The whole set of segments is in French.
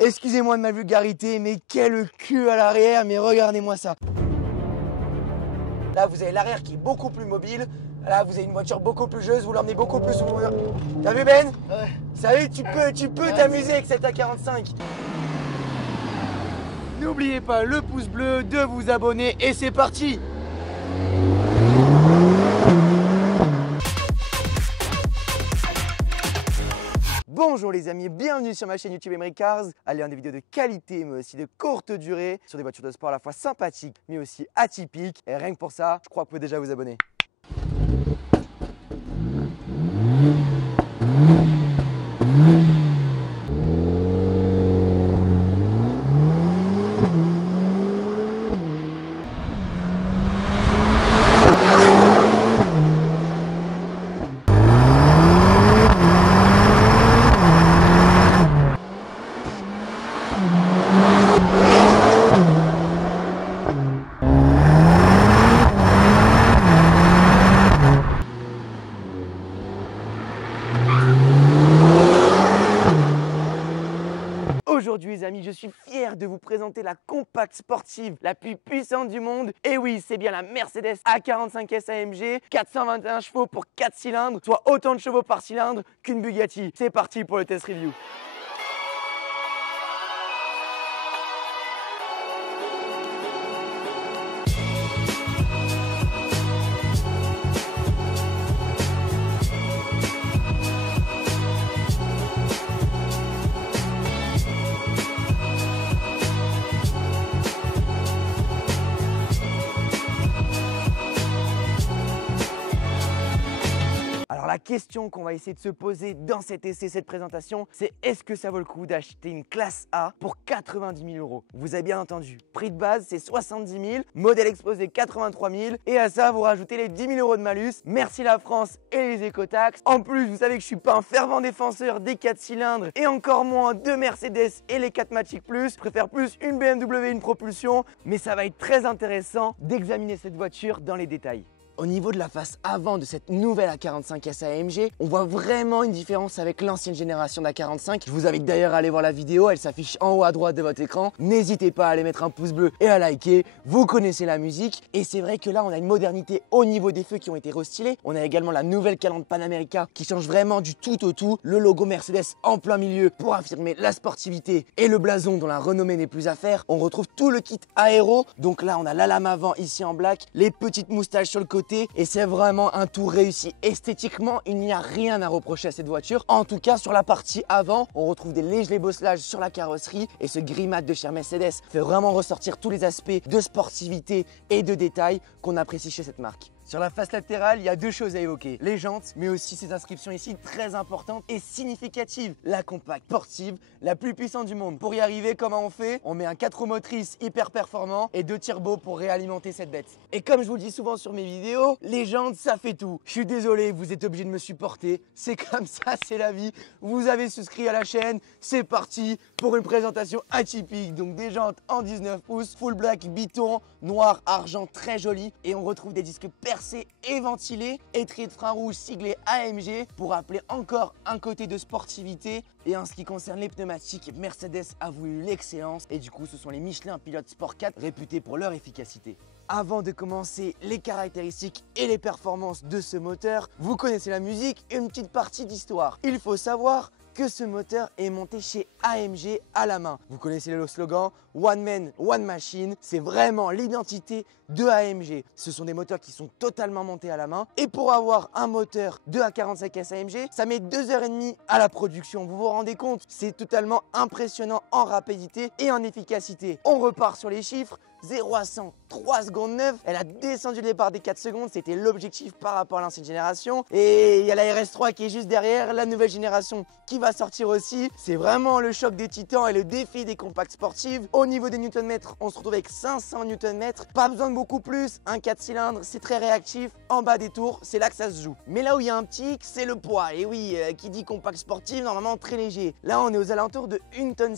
Excusez-moi de ma vulgarité, mais quel cul à l'arrière, mais regardez-moi ça. Là, vous avez l'arrière qui est beaucoup plus mobile. Là, vous avez une voiture beaucoup plus joueuse, vous l'emmenez beaucoup plus. T'as vu Ben? Ouais. Salut, tu peux t'amuser avec cette A45. N'oubliez pas le pouce bleu, de vous abonner et c'est parti. Bonjour les amis, bienvenue sur ma chaîne YouTube Emery Cars. Allez, des vidéos de qualité mais aussi de courte durée sur des voitures de sport à la fois sympathiques mais aussi atypiques. Et rien que pour ça, je crois que vous pouvez déjà vous abonner. Aujourd'hui les amis, je suis fier de vous présenter la compacte sportive la plus puissante du monde. Et oui, c'est bien la Mercedes A45S AMG, 421 chevaux pour 4 cylindres, soit autant de chevaux par cylindre qu'une Bugatti. C'est parti pour le test review. La question qu'on va essayer de se poser dans cet essai, cette présentation, c'est est-ce que ça vaut le coup d'acheter une classe A pour 90 000 €? Vous avez bien entendu, prix de base c'est 70 000, modèle exposé 83 000 et à ça vous rajoutez les 10 000 € de malus. Merci la France et les écotaxes. En plus, vous savez que je suis pas un fervent défenseur des 4 cylindres et encore moins de Mercedes et les 4 Matic Plus. Je préfère plus une BMW et une propulsion, mais ça va être très intéressant d'examiner cette voiture dans les détails. Au niveau de la face avant de cette nouvelle A45S AMG, on voit vraiment une différence avec l'ancienne génération d'A45. Je vous invite d'ailleurs à aller voir la vidéo, elle s'affiche en haut à droite de votre écran. N'hésitez pas à aller mettre un pouce bleu et à liker, vous connaissez la musique. Et c'est vrai que là, on a une modernité au niveau des feux qui ont été restylés. On a également la nouvelle calandre Panamérica qui change vraiment du tout au tout. Le logo Mercedes en plein milieu pour affirmer la sportivité et le blason dont la renommée n'est plus à faire. On retrouve tout le kit aéro. Donc là, on a la lame avant ici en black, les petites moustaches sur le côté. Et c'est vraiment un tout réussi esthétiquement, il n'y a rien à reprocher à cette voiture. En tout cas sur la partie avant, on retrouve des légers bosselages sur la carrosserie et ce gris mat de chez Mercedes fait vraiment ressortir tous les aspects de sportivité et de détail qu'on apprécie chez cette marque. Sur la face latérale, il y a deux choses à évoquer. Les jantes, mais aussi ces inscriptions ici très importantes et significatives. La compacte sportive, la plus puissante du monde. Pour y arriver, comment on fait? On met un 4 roues motrices hyper performant et 2 turbos pour réalimenter cette bête. Et comme je vous le dis souvent sur mes vidéos, les jantes, ça fait tout. Je suis désolé, vous êtes obligé de me supporter. C'est comme ça, c'est la vie. Vous avez souscrit à la chaîne, c'est parti pour une présentation atypique. Donc des jantes en 19 pouces, full black, biton, noir, argent, très joli. Et on retrouve des disques percés et ventilés, étrier de frein rouge siglé AMG pour appeler encore un côté de sportivité. Et en ce qui concerne les pneumatiques, Mercedes a voulu l'excellence et du coup ce sont les Michelin Pilot Sport 4 réputés pour leur efficacité. Avant de commencer les caractéristiques et les performances de ce moteur, vous connaissez la musique et une petite partie d'histoire. Il faut savoir que ce moteur est monté chez AMG à la main. Vous connaissez le slogan One Man, One Machine. C'est vraiment l'identité de AMG. Ce sont des moteurs qui sont totalement montés à la main. Et pour avoir un moteur de A45S AMG, ça met 2h30 à la production. Vous vous rendez compte? C'est totalement impressionnant en rapidité et en efficacité. On repart sur les chiffres. 0 à 100, 3 secondes 9. Elle a descendu le départ des 4 secondes. C'était l'objectif par rapport à l'ancienne génération. Et il y a la RS3 qui est juste derrière, la nouvelle génération qui va sortir aussi. C'est vraiment le choc des titans et le défi des compacts sportives. Au niveau des Nm, on se retrouve avec 500 Nm. Pas besoin de beaucoup plus. Un 4 cylindres, c'est très réactif. En bas des tours, c'est là que ça se joue. Mais là où il y a un petit hic, c'est le poids. Et oui, qui dit compact sportif, normalement très léger. Là, on est aux alentours de 1,6 tonne.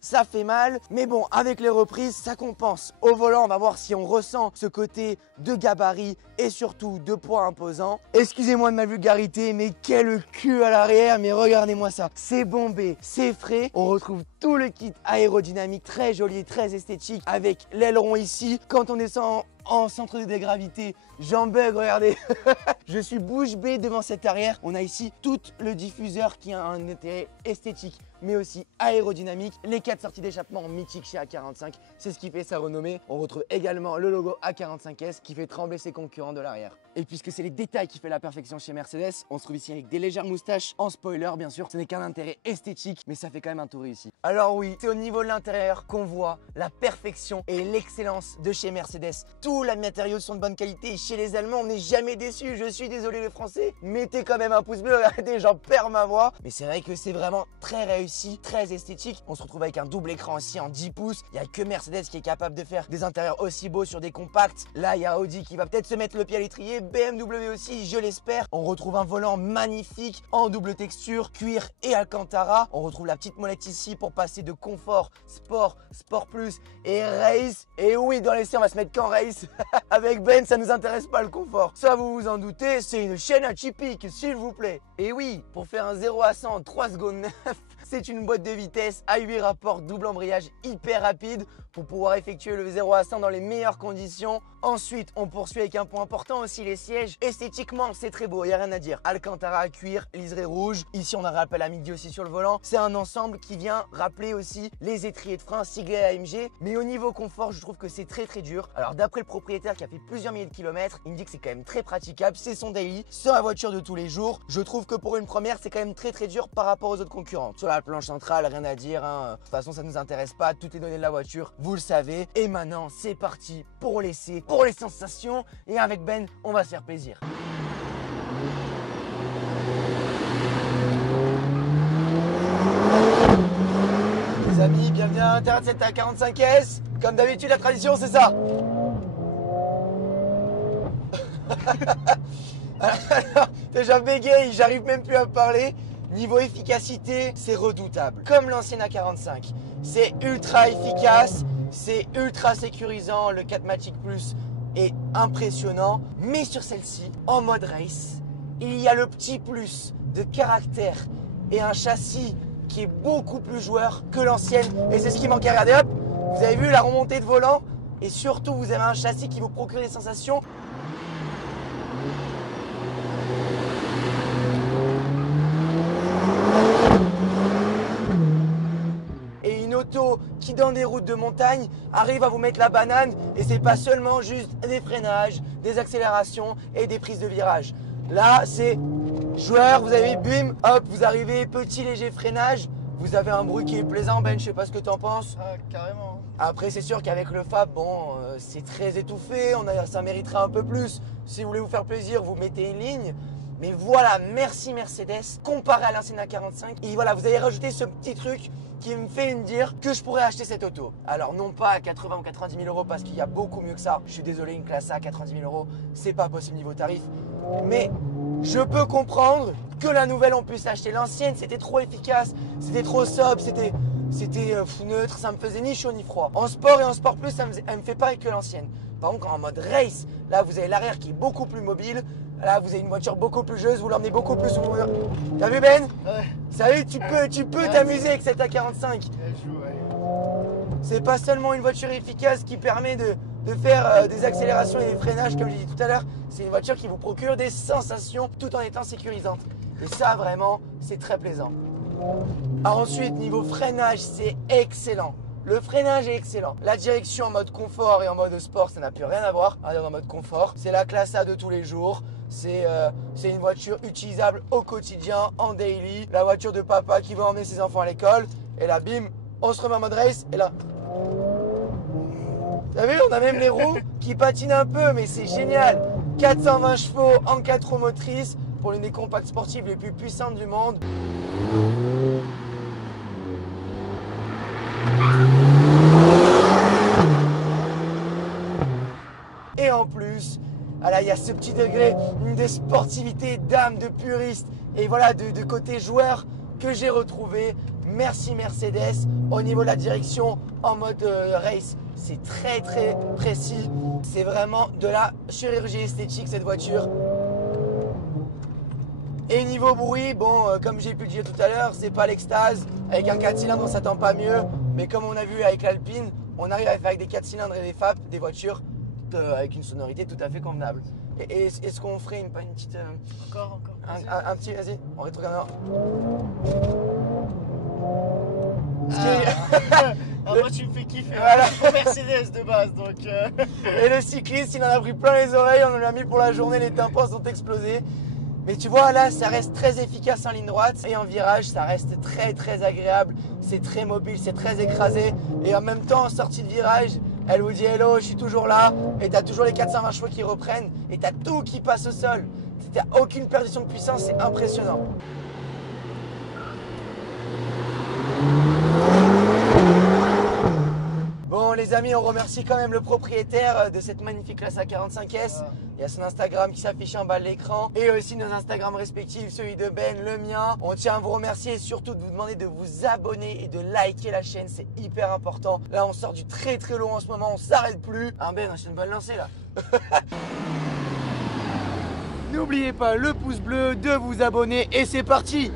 Ça fait mal, mais bon, avec les reprises, ça compense. Au volant, on va voir aussi on ressent ce côté de gabarit et surtout de poids imposant. Excusez-moi de ma vulgarité, mais quel cul à l'arrière, mais regardez-moi ça. C'est bombé, c'est frais. On retrouve tout le kit aérodynamique très joli, très esthétique avec l'aileron ici. Quand on descend en centre de gravité, j'en bug, regardez. Je suis bouche bée devant cette arrière. On a ici tout le diffuseur qui a un intérêt esthétique mais aussi aérodynamique. Les 4 sorties d'échappement mythiques chez A45, c'est ce qui fait sa renommée. On retrouve également le logo A45S qui fait trembler ses concurrents de l'arrière. Et puisque c'est les détails qui fait la perfection chez Mercedes, on se trouve ici avec des légères moustaches en spoiler bien sûr. Ce n'est qu'un intérêt esthétique, mais ça fait quand même un tour réussi. Alors oui, c'est au niveau de l'intérieur qu'on voit la perfection et l'excellence de chez Mercedes. Tous les matériaux sont de bonne qualité. Chez les Allemands, on n'est jamais déçu. Je suis désolé les Français, mettez quand même un pouce bleu. Regardez, j'en perds ma voix. Mais c'est vrai que c'est vraiment très réussi, très esthétique. On se retrouve avec un double écran aussi en 10 pouces. Il n'y a que Mercedes qui est capable de faire des intérieurs aussi beaux sur des compacts. Là, il y a Audi qui va peut-être se mettre le pied à l'étrier. BMW aussi, je l'espère. On retrouve un volant magnifique en double texture, cuir et Alcantara. On retrouve la petite molette ici pour passer de confort, sport, sport plus et race. Et oui, dans l'essai, on va se mettre qu'en race. Avec Ben, ça nous intéresse pas le confort. Ça, vous vous en doutez, c'est une chaîne atypique, s'il vous plaît. Et oui, pour faire un 0 à 100 en 3 secondes 9, c'est une boîte de vitesse à 8 rapports, double embrayage hyper rapide pour pouvoir effectuer le 0 à 100 dans les meilleures conditions. Ensuite, on poursuit avec un point important aussi, les sièges. Esthétiquement, c'est très beau, il n'y a rien à dire. Alcantara à cuir, liseré rouge. Ici, on a un rappel à midi aussi sur le volant. C'est un ensemble qui vient rappeler aussi les étriers de frein siglés AMG. Mais au niveau confort, je trouve que c'est très très dur. Alors d'après le propriétaire qui a fait plusieurs milliers de kilomètres, il me dit que c'est quand même très praticable. C'est son daily, sur la voiture de tous les jours. Je trouve que pour une première, c'est quand même très très dur par rapport aux autres concurrents. Sur la planche centrale, rien à dire. De toute façon, ça ne nous intéresse pas. Toutes les données de la voiture, vous le savez. Et maintenant, c'est parti pour l'essai, pour les sensations. Et avec Ben, on va se faire plaisir. Les amis, bienvenue à l'intérieur de cette A45S. Comme d'habitude, la tradition, c'est ça. Alors, déjà bégaye, j'arrive même plus à parler. Niveau efficacité, c'est redoutable. Comme l'ancienne A45, c'est ultra efficace, c'est ultra sécurisant. Le 4MATIC Plus est impressionnant. Mais sur celle-ci, en mode race, il y a le petit plus de caractère et un châssis qui est beaucoup plus joueur que l'ancienne. Et c'est ce qui manquait. Regardez, hop, vous avez vu la remontée de volant. Et surtout, vous avez un châssis qui vous procure des sensations. Auto qui dans des routes de montagne arrive à vous mettre la banane et c'est pas seulement juste des freinages, des accélérations et des prises de virage. Là c'est joueur, vous avez bim, hop, vous arrivez, petit léger freinage, vous avez un bruit qui est plaisant. Ben, je sais pas ce que tu en penses. Ah, carrément. Après c'est sûr qu'avec le Fab, bon, c'est très étouffé, ça mériterait un peu plus. Si vous voulez vous faire plaisir, vous mettez une ligne. Mais voilà, merci Mercedes, comparé à l'ancienne A45. Et voilà, vous avez rajouté ce petit truc qui me fait me dire que je pourrais acheter cette auto. Alors non pas à 80 ou 90 000 euros parce qu'il y a beaucoup mieux que ça. Je suis désolé, une classe A à 90 000 euros, c'est pas possible niveau tarif. Mais je peux comprendre que la nouvelle on puisse acheter. L'ancienne, c'était trop efficace, c'était trop sobre, c'était neutre, ça me faisait ni chaud ni froid. En sport et en sport plus, elle me fait pareil que l'ancienne. Par contre, en mode race, là vous avez l'arrière qui est beaucoup plus mobile. Là, vous avez une voiture beaucoup plus joueuse, vous l'emmenez beaucoup plus. T'as vu Ben? Ouais. Sérieux, tu peux t'amuser avec cette A45. Elle joue, ouais. C'est pas seulement une voiture efficace qui permet de faire des accélérations et des freinages, comme j'ai dit tout à l'heure. C'est une voiture qui vous procure des sensations tout en étant sécurisante. Et ça, vraiment, c'est très plaisant. Alors ensuite, niveau freinage, c'est excellent. Le freinage est excellent. La direction en mode confort et en mode sport, ça n'a plus rien à voir. En mode confort, c'est la classe A de tous les jours. C'est une voiture utilisable au quotidien, en daily. La voiture de papa qui va emmener ses enfants à l'école. Et là, bim, on se remet en mode race. Et là, t'as vu, on a même les roues qui patinent un peu, mais c'est génial. 420 chevaux en 4 roues motrices pour l'une des compacts sportives les plus puissantes du monde. Et en plus, il y a ce petit degré de sportivité, d'âme, de puriste et voilà, de côté joueur que j'ai retrouvé. Merci Mercedes. Au niveau de la direction en mode race, c'est très précis. C'est vraiment de la chirurgie esthétique cette voiture. Et niveau bruit, bon, comme j'ai pu le dire tout à l'heure, c'est pas l'extase. Avec un 4 cylindres, on s'attend pas mieux. Mais comme on a vu avec l'Alpine, on arrive à faire avec des 4 cylindres et des FAP, des voitures avec une sonorité tout à fait convenable. Et est-ce qu'on ferait une petite... Encore. Un petit, vas-y, on rétrograde. Moi tu me fais kiffer, voilà. Pour Mercedes de base donc Et le cycliste, il en a pris plein les oreilles, on lui a mis pour la journée, les tympans sont explosés. Mais tu vois là, ça reste très efficace en ligne droite et en virage, ça reste très agréable. C'est très mobile, c'est très écrasé. Et en même temps, en sortie de virage, elle vous dit hello, je suis toujours là. Et t'as toujours les 420 chevaux qui reprennent et t'as tout qui passe au sol. T'as aucune perdition de puissance, c'est impressionnant. Bon les amis, on remercie quand même le propriétaire de cette magnifique classe A45S. Il y a son Instagram qui s'affiche en bas de l'écran et aussi nos Instagrams respectifs, celui de Ben, le mien. On tient à vous remercier et surtout de vous demander de vous abonner et de liker la chaîne, c'est hyper important. Là on sort du très long en ce moment, on s'arrête plus. Ah Ben, c'est une bonne lancée là. N'oubliez pas le pouce bleu, de vous abonner et c'est parti.